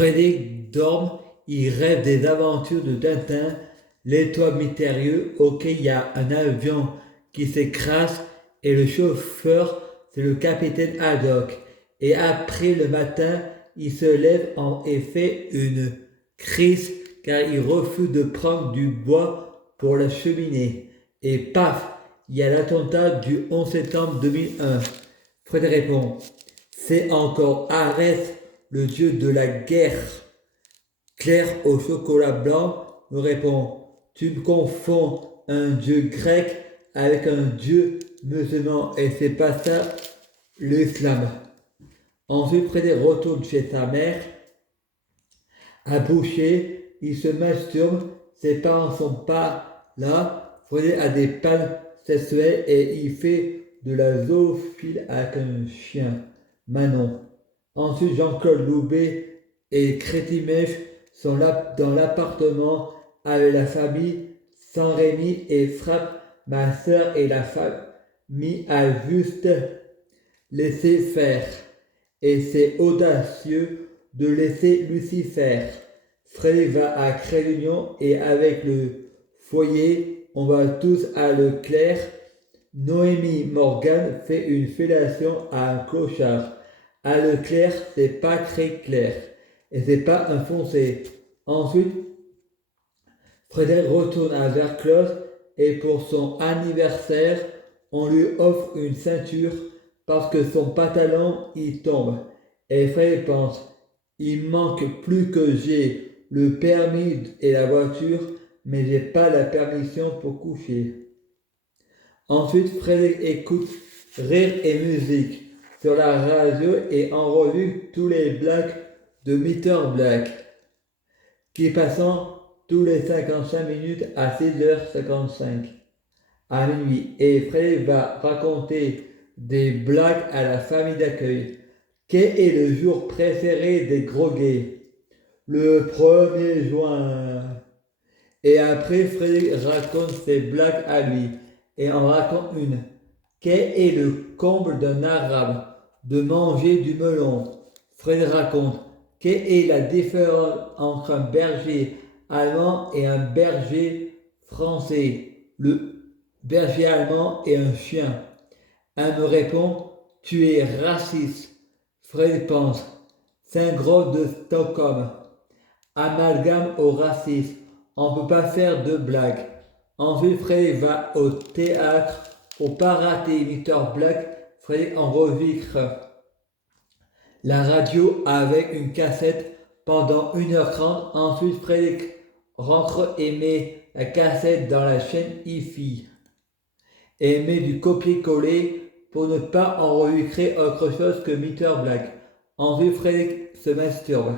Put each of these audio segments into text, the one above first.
Frédéric dort, il rêve des aventures de Tintin, l'étoile mystérieux, ok, il y a un avion qui s'écrase et le chauffeur, c'est le capitaine Haddock. Et après le matin, il se lève et fait une crise car il refuse de prendre du bois pour la cheminée. Et paf, il y a l'attentat du 11 septembre 2001. Fred répond, c'est encore Arès, le dieu de la guerre. Claire au chocolat blanc me répond, tu me confonds un dieu grec avec un dieu musulman et c'est pas ça l'islam. Ensuite, Frédéric retourne chez sa mère. À Boucher, il se masturbe, ses parents sont pas là. Frédéric a des pannes sexuelles et il fait de la zoophilie avec un chien, Manon. Ensuite, Jean-Claude Loubet et Crétimèche sont là dans l'appartement avec la famille sans Rémy et frappe ma sœur et la famille a juste laissé faire. Et c'est audacieux de laisser Lucifer. Frédéric va à Créunion et avec le foyer, on va tous à Leclerc. Noémie Morgan fait une fellation à un clochard. À Leclerc, c'est pas très clair. Et c'est pas un foncé. Ensuite, Frédéric retourne à Verclos et pour son anniversaire, on lui offre une ceinture parce que son pantalon y tombe. Et Frédéric pense, il manque plus que j'ai le permis et la voiture, mais j'ai pas la permission pour coucher. Ensuite, Frédéric écoute Rire et musique sur la radio et enregistre tous les blagues de Mr. Black qui passant tous les 55 minutes à 6h55 à minuit. Et Frédéric va raconter des blagues à la famille d'accueil. Quel est le jour préféré des Groguets? Le 1er juin. Et après, Frédéric raconte ses blagues à lui. Et en raconte une. Quel est le comble d'un arabe? De manger du melon. Frédéric raconte. Quelle est la différence entre un berger allemand et un berger français? Le berger allemand est un chien. Elle me répond, tu es raciste. Fred pense, syndrome de Stockholm. Amalgame au racisme. On ne peut pas faire de blagues. Ensuite, Fred va au théâtre. Pour pas rater Mr. Black, Fred enregistre la radio avec une cassette pendant 1h30. Ensuite, Frédéric rentre et met la cassette dans la chaîne hi-fi et met du copier-coller pour ne pas enregistrer autre chose que Mr. Black. Ensuite, Frédéric se masturbe.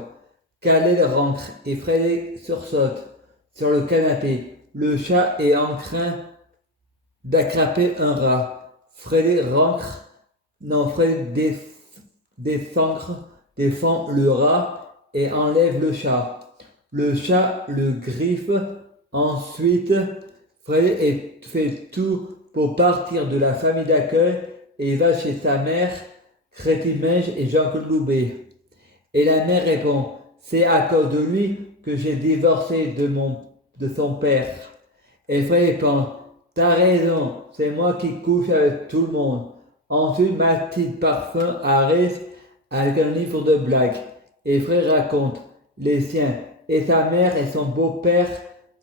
Khaled rentre et Frédéric sursaute sur le canapé. Le chat est en train d'attraper un rat. Frédéric rentre. Non, Frédéric défend le rat et enlève le chat. Le chat le griffe. Ensuite, Frédéric fait tout pour partir de la famille d'accueil et il va chez sa mère, Crétimège et Jean-Claude Loubet. Et la mère répond, c'est à cause de lui que j'ai divorcé de son père. Et Frédéric pense, t'as raison, c'est moi qui couche avec tout le monde. Ensuite, Mathilde Parfum arrive avec un livre de blagues. Et Frédéric raconte les siens. Et sa mère et son beau-père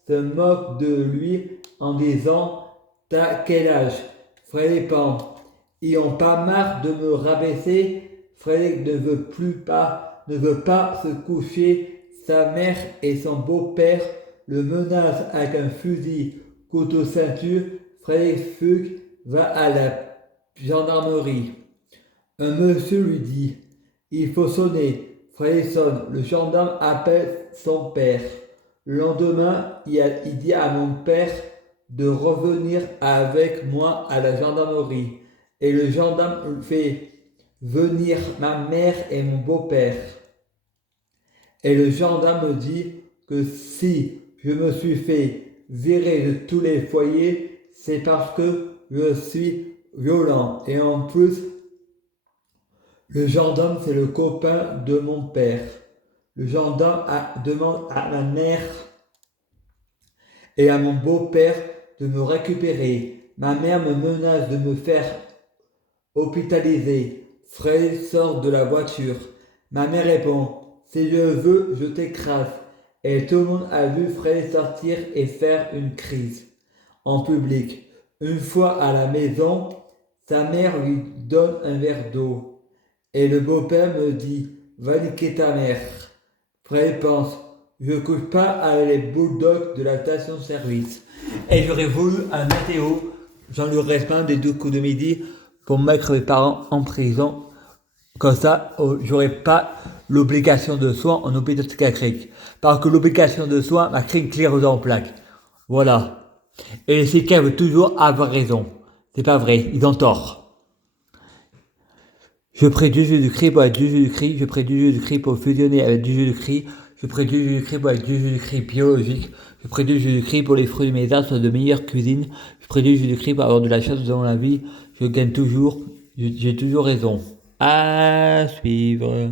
se moquent de lui en disant, t'as quel âge? Frédéric pense, ils ont pas marre de me rabaisser. Frédéric ne veut pas se coucher. Sa mère et son beau-père le menacent avec un fusil couteau ceinture. Frédéric fugue, va à la gendarmerie. Un monsieur lui dit, il faut sonner. Frédéric sonne. Le gendarme appelle son père. Le lendemain, il dit à mon père de revenir avec moi à la gendarmerie. Et le gendarme fait venir ma mère et mon beau-père. Et le gendarme dit que si je me suis fait virer de tous les foyers, c'est parce que je suis violent. Et en plus, le gendarme, c'est le copain de mon père. Le gendarme demande à ma mère et à mon beau-père de me récupérer. Ma mère me menace de me faire hospitaliser. Fred sort de la voiture. Ma mère répond: si je veux, je t'écrase. Et tout le monde a vu Fred sortir et faire une crise en public. Une fois à la maison, sa mère lui donne un verre d'eau. Et le beau-père me dit: va niquer ta mère. Fred pense: je couche pas avec les bulldogs de la station-service. Et j'aurais voulu un Mathéo, j'en lui reste même des 2 coups de midi pour mettre mes parents en prison. Comme ça, j'aurais pas l'obligation de soins en hôpital psychiatrique. Parce que l'obligation de soins m'a créé une sclérose en plaques. Voilà. Et les psychiatres veulent toujours avoir raison. C'est pas vrai, ils ont tort. Je prie du Jésus-Christ pour être du Jésus-Christ, je prie du Jésus-Christ pour fusionner avec du Jésus-Christ, je prie du Jésus-Christ pour être du Jésus-Christ biologique, je prie du Jésus-Christ pour les fruits de mes arbres soient de meilleure cuisine, je prie du Jésus-Christ pour avoir de la chance dans la vie, je gagne toujours, j'ai toujours raison. À suivre.